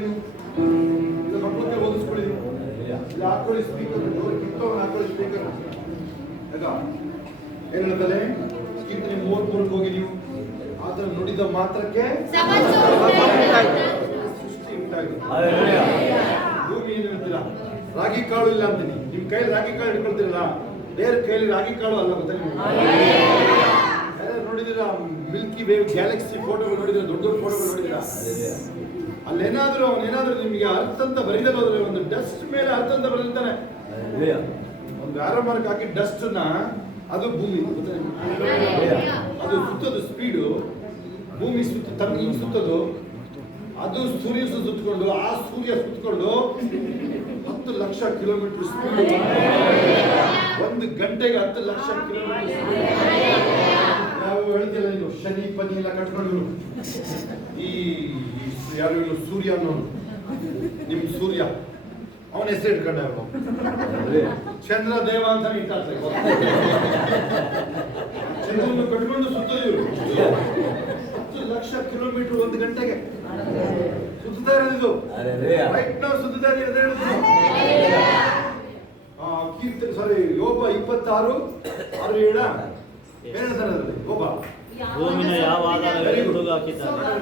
ಹಾಕೊಳ್ಳಿ ಇಲ್ಲ ಮಕ್ಕಳಕ್ಕೆ ಓದಿಸ್ಕೊಳ್ಳಿ ಇಲ್ಲ ಹಾಕೊಳ್ಳಿ ಸ್ಪೀಕರ್ ಕಿತ್ತವನ್ನ ಹಾಕೊಳ್ಳಿ ಸ್ಪೀಕರ್ ಆಯ್ತಾ ಏನ್ ಹೇಳ್ತಾರೆ ಸ್ಕಿತ್ ನೀವು ಮೂರ್ ಮೂರಕ್ಕೆ ಹೋಗಿ ನೀವು ಆತರ ನುಡಿದ ಮಾತ್ರಕ್ಕೆ ಸೃಷ್ಟಿ ಭೂಮಿ ಏನ್ ಹೇಳ್ತೀರಾ ರಾಗಿ ಕಾಳು ಇಲ್ಲ ಅಂತೀನಿ ನಿಮ್ ಕೈಯಲ್ಲಿ ರಾಗಿ ಕಾಳು ಹಿಡ್ಕೊಳ್ತಿರಲ್ಲ ಬೇರೆ ಕೈಲಿ ರಾಗಿ ಕಾಳು ಅಲ್ಲ ಗೊತ್ತಾ ನೀವು ನೋಡಿದಿರಾ ಮಿಲ್ಕಿ ವೇ ಗ್ಯಾಲಕ್ಸಿ ಫೋಟೋಗಳು ನೋಡಿದ್ರೆ ದೊಡ್ಡ ದೊಡ್ಡ ಫೋಟೋಗಳು ನೋಡಿದಿರಾ ಅಲ್ಲೇನಾದ್ರೂ ಅವನೇನಾದ್ರೂ ನಿಮಗೆ ಅರ್ಥ ಅಂತ ಬರೀದಲ್ಲ ಹೋದ್ರೆ ಒಂದು ಡಸ್ಟ್ ಮೇಲೆ ಅರ್ಥ ಅಂತ ಬರೀತಾನೆ. ಒಂದು ಆರೋ ಮಾರ್ಕ್ ಹಾಕಿ ಡಸ್ಟ್ನ ಅದು ಭೂಮಿ? ಅದು ಸುತ್ತದು ಸ್ಪೀಡು ಭೂಮಿ ಸುತ್ತ ತನ್ನ ಸುತ್ತದು. ಅದು ಸೂರ್ಯ ಸುತ್ತಕೊಂಡು ಆ ಸೂರ್ಯ ಸುತ್ತಕೊಂಡು ಹತ್ತು ಲಕ್ಷ ಕಿಲೋಮೀಟರ್ ಸ್ಪೀಡ್ ಒಂದು ಗಂಟೆಗೆ ಹತ್ತು ಲಕ್ಷ ಕಿಲೋಮೀಟರ್ ಕಟ್ಕೊಂಡು. ಈ ಯಾರು ಇಲ್ಲ ಸೂರ್ಯ ಅನ್ನೋನು. ನಿಮ್ ಸೂರ್ಯ. ಅವನ ಹೆಸರು ಇಟ್ಕೊಂಡ ಚಂದ್ರ ದೇವ ಅಂತ ಇಟ್ಟಾಡ್ತಾರೆ ಚಂದ್ರನ ಕಟ್ಕೊಂಡು ಸುತ್ತ ಹತ್ತು ಲಕ್ಷ ಕಿಲೋಮೀಟರ್ ಒಂದು ಗಂಟೆಗೆ. ಸುತ್ತಾ ಇರೋದು ರೈಟ್ ನಾವು ಕೀರ್ತನೆ ಸಾರಿ ಯೋಬ ಇಪ್ಪತ್ತಾರು ಆರು ಏಳ. ಏನ್ ಹೇಳ್ತಾರೆ ಅದ್ರಲ್ಲಿ? ಯೋಬ. ಭೂಮಿನ ಯಾವ ಆಧಾರದಲ್ಲಿ ಹುಡುಗ ಹಾಕಿದ್ದಾನೆ